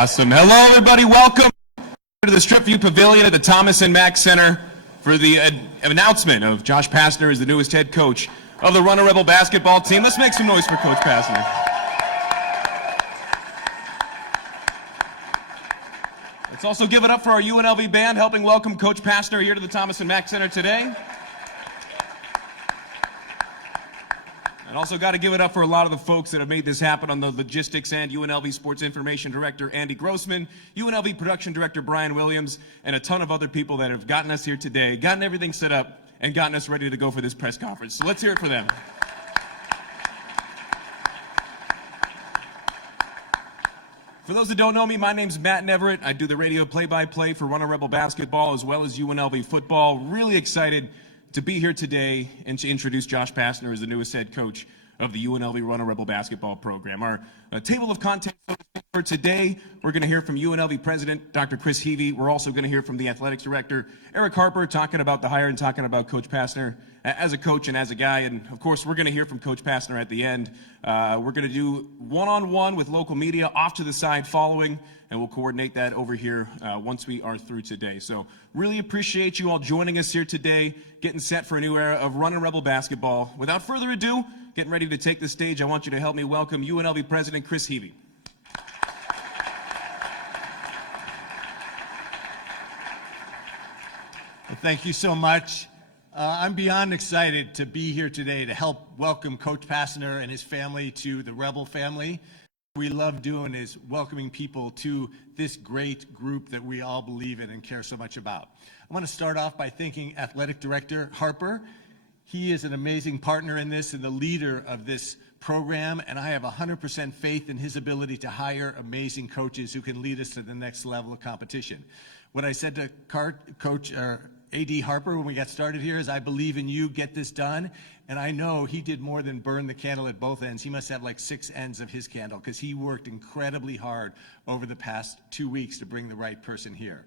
Awesome. Hello, everybody. Welcome to the Strip View Pavilion at the Thomas and Mack Center for the announcement of Josh Pastner as the newest head coach of the Runnin Rebel basketball team. Let's make some noise for Coach Pastner. Let's also give it up for our UNLV band helping welcome Coach Pastner here to the Thomas and Mack Center today. And also got to give it up for a lot of the folks that have made this happen on the logistics end. UNLV Sports Information Director Andy Grossman, UNLV Production Director Brian Williams, and a ton of other people that have gotten us here today, gotten everything set up, and gotten us ready to go for this press conference. So let's hear it for them. For those that don't know me, my name's Matt Neverett. I do the radio play-by-play for Runnin Rebel basketball as well as UNLV football. Really excited to be here today and to introduce Josh Pastner as the newest head coach of the UNLV Runnin Rebel basketball program. Our table of contents for today, we're going to hear from UNLV President Dr. Chris Heavey. We're also going to hear from the Athletics Director Eric Harper, talking about the hire and talking about Coach Pastner as a coach and as a guy. And of course, we're going to hear from Coach Pastner at the end. We're going to do one-on-one with local media off to the side following, and we'll coordinate that over here once we are through today. So really appreciate you all joining us here today, getting set for a new era of Runnin Rebel basketball. Without further ado, getting ready to take the stage, I want you to help me welcome UNLV President Chris Heavey. Well, thank you so much. I'm beyond excited to be here today to help welcome Coach Pastner and his family to the Rebel family. What we love doing is welcoming people to this great group that we all believe in and care so much about. I want to start off by thanking Athletic Director Harper. He is an amazing partner in this and the leader of this program, and I have 100% faith in his ability to hire amazing coaches who can lead us to the next level of competition. What I said to Coach A.D. Harper when we got started here is, I believe in you, get this done. And I know he did more than burn the candle at both ends. He must have like 6 ends of his candle because he worked incredibly hard over the past 2 weeks to bring the right person here.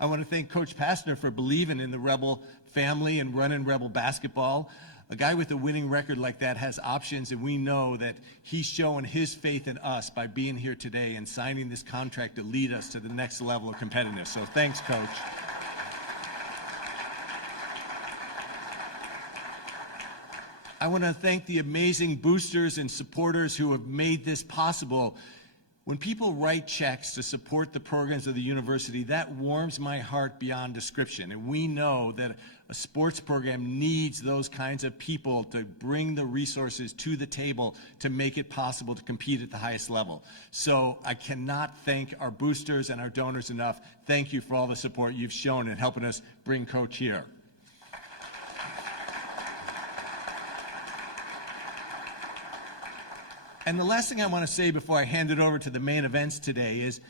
I want to thank Coach Pastner for believing in the Rebel family and running Rebel basketball. A guy with a winning record like that has options, and we know that he's showing his faith in us by being here today and signing this contract to lead us to the next level of competitiveness. So thanks, Coach. I want to thank the amazing boosters and supporters who have made this possible. When people write checks to support the programs of the university, that warms my heart beyond description. And we know that a sports program needs those kinds of people to bring the resources to the table to make it possible to compete at the highest level. So I cannot thank our boosters and our donors enough. Thank you for all the support you've shown in helping us bring Coach here. And the last thing I want to say before I hand it over to the main events today is,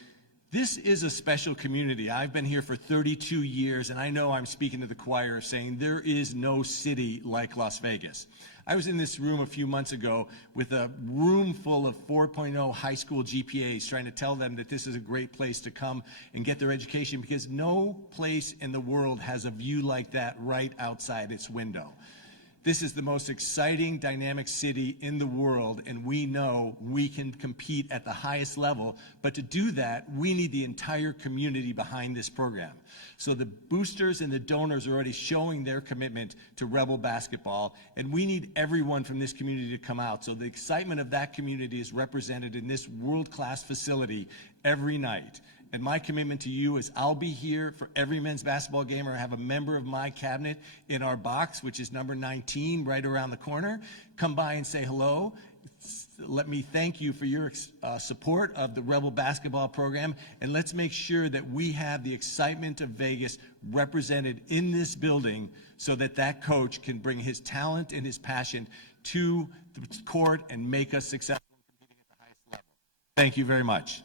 this is a special community. I've been here for 32 years, and I know I'm speaking to the choir of saying there is no city like Las Vegas. I was in this room a few months ago with a room full of 4.0 high school GPAs trying to tell them that this is a great place to come and get their education, because no place in the world has a view like that right outside its window. This is the most exciting, dynamic city in the world, and we know we can compete at the highest level. But to do that, we need the entire community behind this program. So the boosters and the donors are already showing their commitment to Rebel basketball, and we need everyone from this community to come out. So the excitement of that community is represented in this world-class facility every night. And my commitment to you is, I'll be here for every men's basketball game, or have a member of my cabinet in our box, which is number 19, right around the corner. Come by and say hello. Let me thank you for your support of the Rebel basketball program. And let's make sure that we have the excitement of Vegas represented in this building so that that coach can bring his talent and his passion to the court and make us successful competing at the highest level. Thank you very much.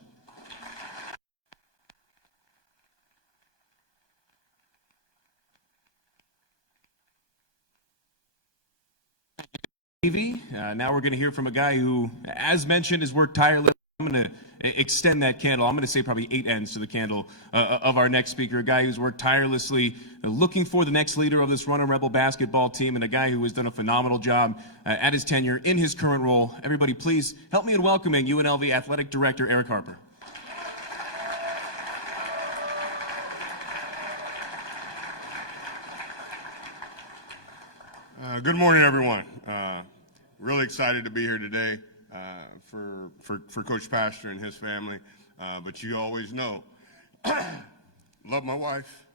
Now we're going to hear from a guy who, as mentioned, has worked tirelessly. I'm going to extend that candle. I'm going to say probably 8 ends to the candle of our next speaker, a guy who's worked tirelessly looking for the next leader of this Runnin Rebel basketball team, and a guy who has done a phenomenal job at his tenure in his current role. Everybody, please help me in welcoming UNLV Athletic Director Eric Harper. Good morning, everyone. Really excited to be here today for Coach Pastner and his family. But you always know, love my wife.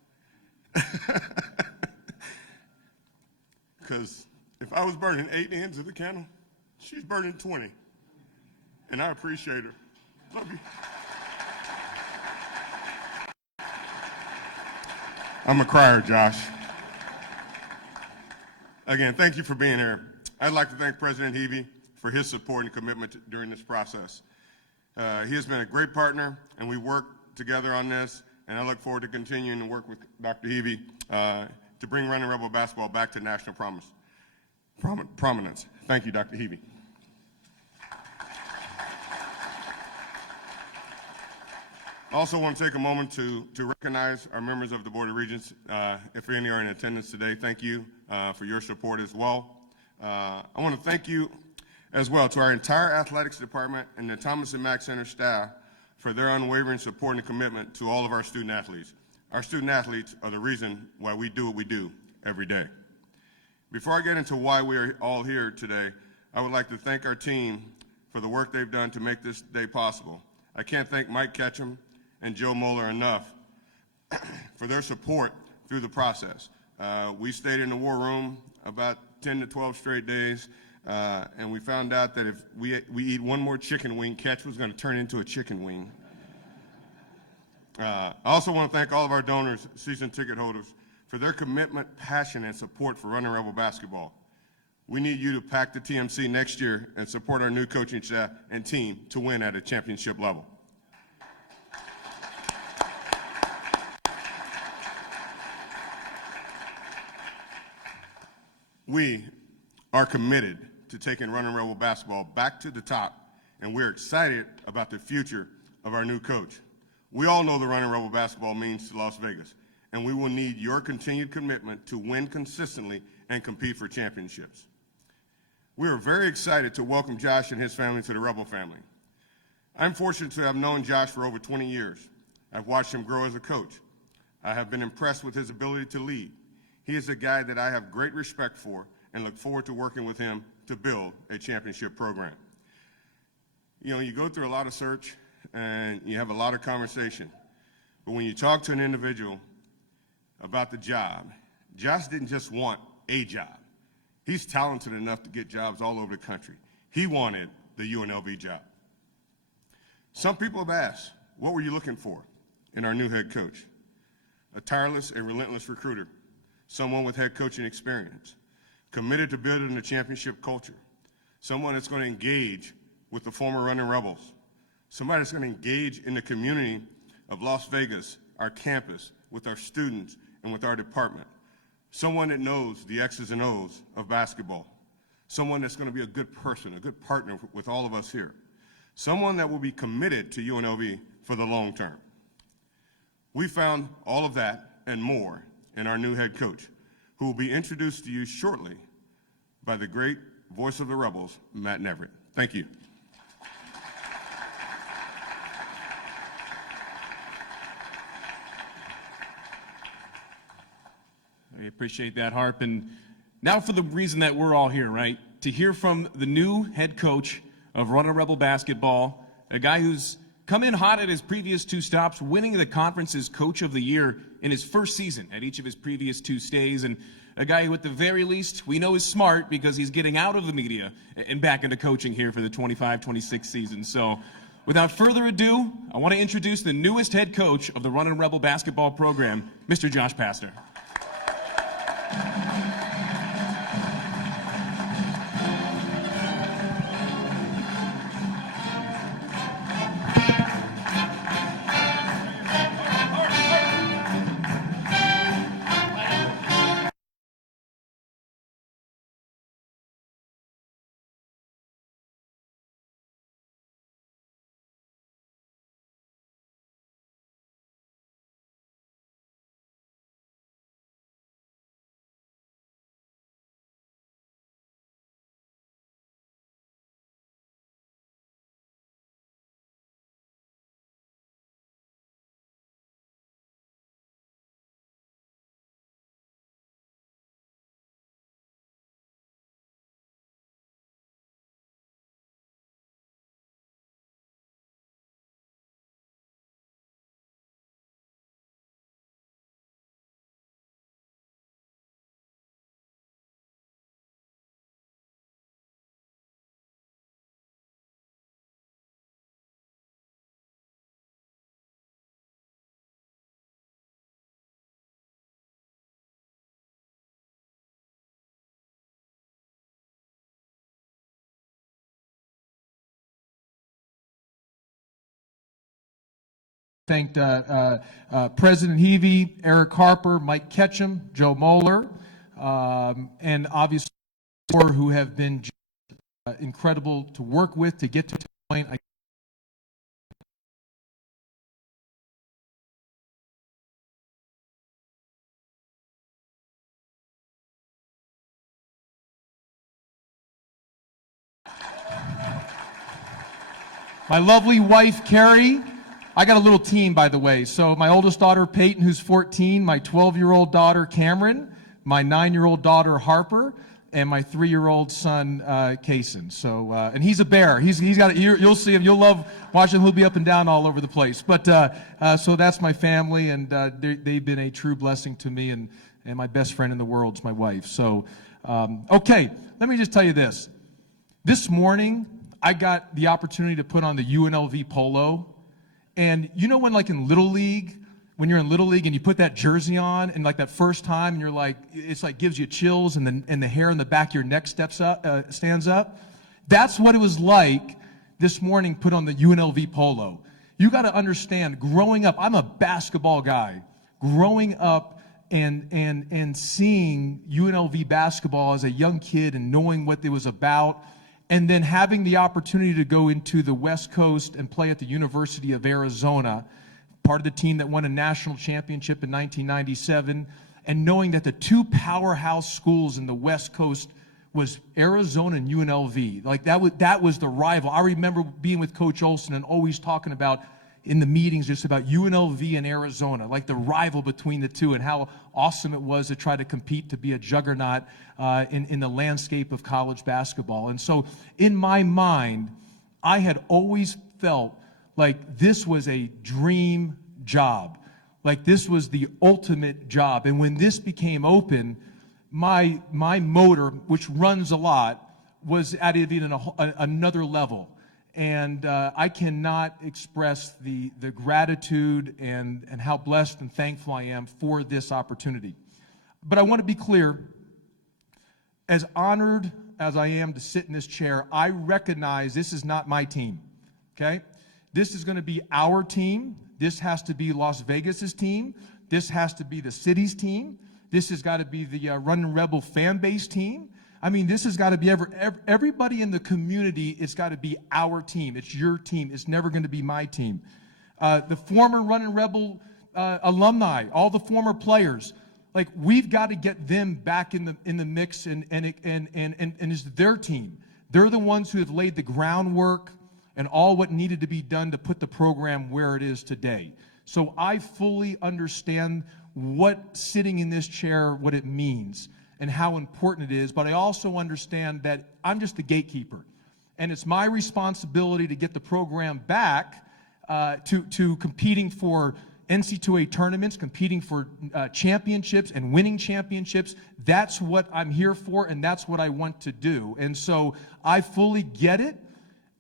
Because if I was burning 8 ends of the candle, she's burning 20. And I appreciate her. Love you. I'm a crier, Josh. Again, thank you for being here. I'd like to thank President Hebe for his support and commitment during this process. He has been a great partner, and we work together on this, and I look forward to continuing to work with Dr. Hebe to bring Runnin Rebel basketball back to national prominence. Thank you, Dr. Hebe. I also want to take a moment to recognize our members of the Board of Regents. If any are in attendance today, thank you for your support as well. I want to thank you as well to our entire athletics department and the Thomas and Mack Center staff for their unwavering support and commitment to all of our student athletes. Our student athletes are the reason why we do what we do every day. Before I get into why we are all here today, I would like to thank our team for the work they've done to make this day possible. I can't thank Mike Ketchum and Joe Moeller enough for their support through the process. We stayed in the war room about 10 to 12 straight days, and we found out that if we eat one more chicken wing, Ketch was going to turn into a chicken wing. I also want to thank all of our donors, season ticket holders, for their commitment, passion, and support for Runnin Rebel basketball. We need you to pack the TMC next year and support our new coaching staff and team to win at a championship level. We are committed to taking Runnin Rebel basketball back to the top, and we're excited about the future of our new coach. We all know the Runnin Rebel basketball means to Las Vegas, and we will need your continued commitment to win consistently and compete for championships. We are very excited to welcome Josh and his family to the Rebel family. I'm fortunate to have known Josh for over 20 years. I've watched him grow as a coach. I have been impressed with his ability to lead. He is a guy that I have great respect for and look forward to working with him to build a championship program. You know, you go through a lot of search and you have a lot of conversation, but when you talk to an individual about the job, Josh didn't just want a job. He's talented enough to get jobs all over the country. He wanted the UNLV job. Some people have asked, what were you looking for in our new head coach? A tireless and relentless recruiter, someone with head coaching experience, committed to building a championship culture, someone that's going to engage with the former Runnin Rebels, somebody that's going to engage in the community of Las Vegas, our campus, with our students and with our department, someone that knows the X's and O's of basketball, someone that's going to be a good person, a good partner with all of us here, someone that will be committed to UNLV for the long term. We found all of that and more in our new head coach, who will be introduced to you shortly by the great voice of the Rebels, Matt Neverett. Thank you. I appreciate that, Harp. And now for the reason that we're all here, right? To hear from the new head coach of Runnin Rebel basketball, a guy who's come in hot at his previous 2 stops, winning the conference's Coach of the Year in his first season at each of his previous 2 stays, and a guy who at the very least we know is smart because he's getting out of the media and back into coaching here for the 25-26 season. So without further ado, I want to introduce the newest head coach of the Runnin Rebel basketball program, Mr. Josh Pastner. Thanked President Heavey, Eric Harper, Mike Ketchum, Joe Moeller, and obviously more who have been incredible to work with to get to the point. My lovely wife, Carrie. I got a little team, by the way. So my oldest daughter, Peyton, who's 14, my 12-year-old daughter, Cameron, my 9-year-old daughter, Harper, and my 3-year-old son, Kaysen. So, and he's a bear. He's got. You'll see him. You'll love watching him. He'll be up and down all over the place. But so that's my family, and they've been a true blessing to me, and my best friend in the world is my wife. So, okay, let me just tell you this. This morning, I got the opportunity to put on the UNLV polo. And you know when, like in Little League, when you're in Little League and you put that jersey on and like that first time and you're like, it's like gives you chills and the hair in the back of your neck stands up? That's what it was like this morning put on the UNLV polo. You got to understand, growing up, I'm a basketball guy. Growing up and seeing UNLV basketball as a young kid and knowing what it was about, and then having the opportunity to go into the West Coast and play at the University of Arizona, part of the team that won a national championship in 1997, and knowing that the two powerhouse schools in the West Coast was Arizona and UNLV. Like that was the rival. I remember being with Coach Olson and always talking about in the meetings just about UNLV and Arizona, like the rival between the two, and how awesome it was to try to compete to be a juggernaut in the landscape of college basketball. And so in my mind, I had always felt like this was a dream job. Like this was the ultimate job. And when this became open, my motor, which runs a lot, was at even another level. And I cannot express the gratitude and how blessed and thankful I am for this opportunity. But I want to be clear, as honored as I am to sit in this chair, I recognize this is not my team, okay? This is going to be our team. This has to be Las Vegas's team. This has to be the city's team. This has got to be the Runnin Rebel fan base team. I mean, this has got to be everybody in the community. It's got to be our team. It's your team. It's never going to be my team. The former Runnin Rebel alumni, all the former players, like we've got to get them back in the mix, and it's their team. They're the ones who have laid the groundwork and all what needed to be done to put the program where it is today. So I fully understand what sitting in this chair, what it means, and how important it is, but I also understand that I'm just the gatekeeper. And it's my responsibility to get the program back to competing for NCAA tournaments, competing for championships and winning championships. That's what I'm here for, and that's what I want to do. And so I fully get it.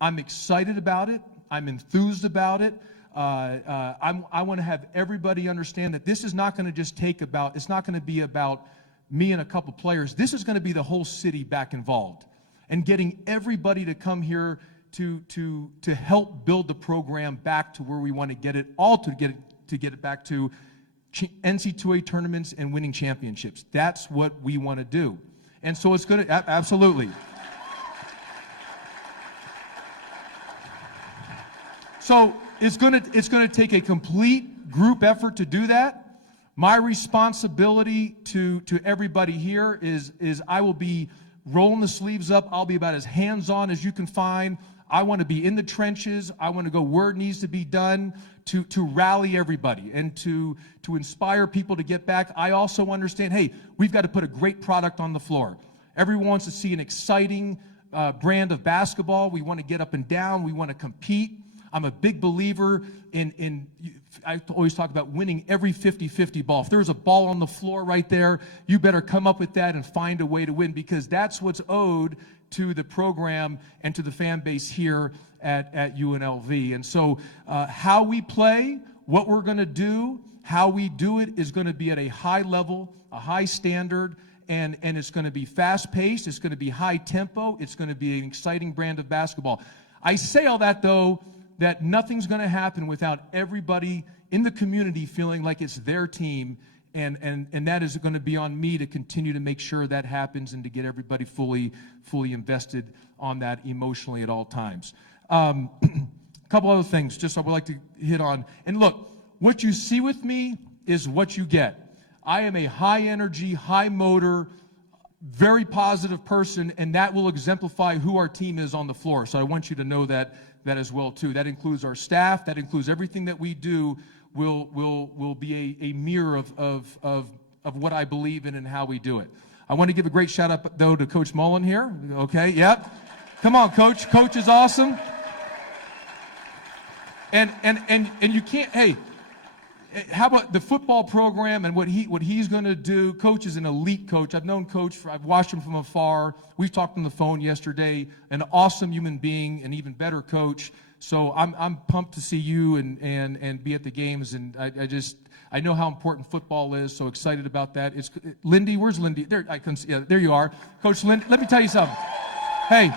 I'm excited about it. I'm enthused about it. I want to have everybody understand that this is not going to just it's not going to be about me and a couple players. This is going to be the whole city back involved, and getting everybody to come here to help build the program back to where we want to get it, all to get it back to NCAA tournaments and winning championships. That's what we want to do. And so it's going to, absolutely. So it's going to take a complete group effort to do that. My responsibility to everybody here is I will be rolling the sleeves up. I'll be about as hands-on as you can find. I want to be in the trenches. I want to go where it needs to be done to rally everybody and to inspire people to get back. I also understand, hey, we've got to put a great product on the floor. Everyone wants to see an exciting brand of basketball. We want to get up and down. We want to compete. I'm a big believer I always talk about winning every 50-50 ball. If there's a ball on the floor right there, you better come up with that and find a way to win, because that's what's owed to the program and to the fan base here at UNLV. And so how we play, what we're going to do, how we do it is going to be at a high level, a high standard, and it's going to be fast-paced, it's going to be high-tempo, it's going to be an exciting brand of basketball. I say all that, though, that nothing's going to happen without everybody in the community feeling like it's their team, and that is going to be on me to continue to make sure that happens and to get everybody fully invested on that emotionally at all times. A couple other things just I would like to hit on. And look, what you see with me is what you get. I am a high energy, high motor, very positive person, and that will exemplify who our team is on the floor. So I want you to know that as well too. That includes our staff. That includes everything that we do. Will be a mirror of what I believe in and how we do it. I want to give a great shout out though to Coach Mullen here. Okay, yep. Come on, Coach. Coach is awesome. And you can't. Hey, how about the football program and what he's going to do? Coach is an elite coach. I've known Coach. I've watched him from afar. We've talked on the phone yesterday. An awesome human being, an even better coach. So I'm pumped to see you and be at the games. And I know how important football is. So excited about that. It's Lindy. Where's Lindy? There I can see. Yeah, there you are, Coach Lindy. Let me tell you something. Hey.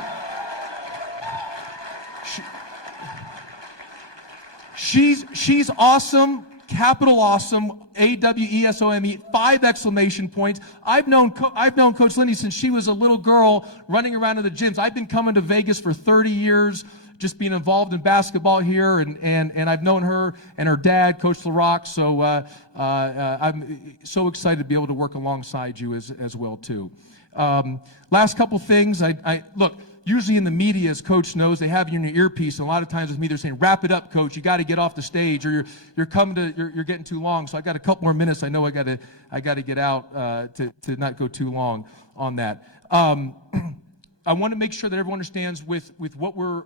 She's awesome. Capital awesome, AWESOME, 5 exclamation points. I've known Coach Lindy since she was a little girl running around in the gyms. I've been coming to Vegas for 30 years, just being involved in basketball here, and I've known her and her dad, Coach LaRock. So I'm so excited to be able to work alongside you as well too. Last couple things. I look. Usually in the media, as Coach knows, they have you in your earpiece, and a lot of times with me, they're saying, "Wrap it up, Coach. You got to get off the stage, or you're getting too long." So I got a couple more minutes. I know I got to get out to not go too long on that. I want to make sure that everyone understands with what we're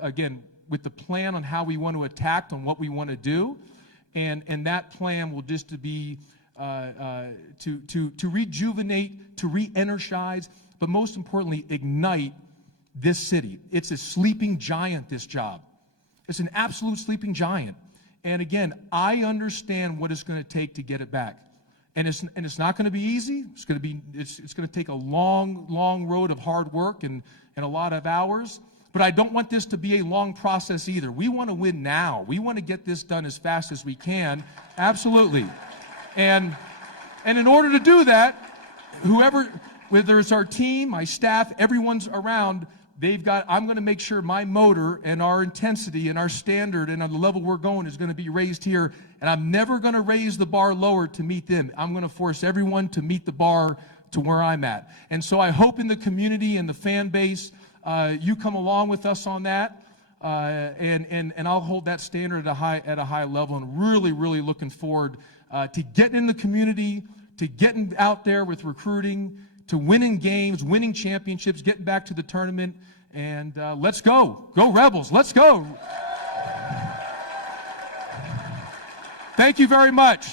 again with the plan on how we want to attack, on what we want to do, and that plan will just to be to rejuvenate, to re-energize, but most importantly, ignite this city. It's a sleeping giant, this job. It's an absolute sleeping giant. And again, I understand what it's going to take to get it back. And it's not going to be easy. It's going to take a long road of hard work and a lot of hours. But I don't want this to be a long process either. We want to win now. We want to get this done as fast as we can. Absolutely. And in order to do that, whether it's our team, my staff, everyone's around, I'm going to make sure my motor and our intensity and our standard and on the level we're going is going to be raised here. And I'm never going to raise the bar lower to meet them. I'm going to force everyone to meet the bar to where I'm at. And so I hope in the community and the fan base, you come along with us on that. And I'll hold that standard at a high level, and really looking forward to getting in the community, to getting out there with recruiting, to winning games, winning championships, getting back to the tournament, and let's go. Go Rebels, let's go. Thank you very much.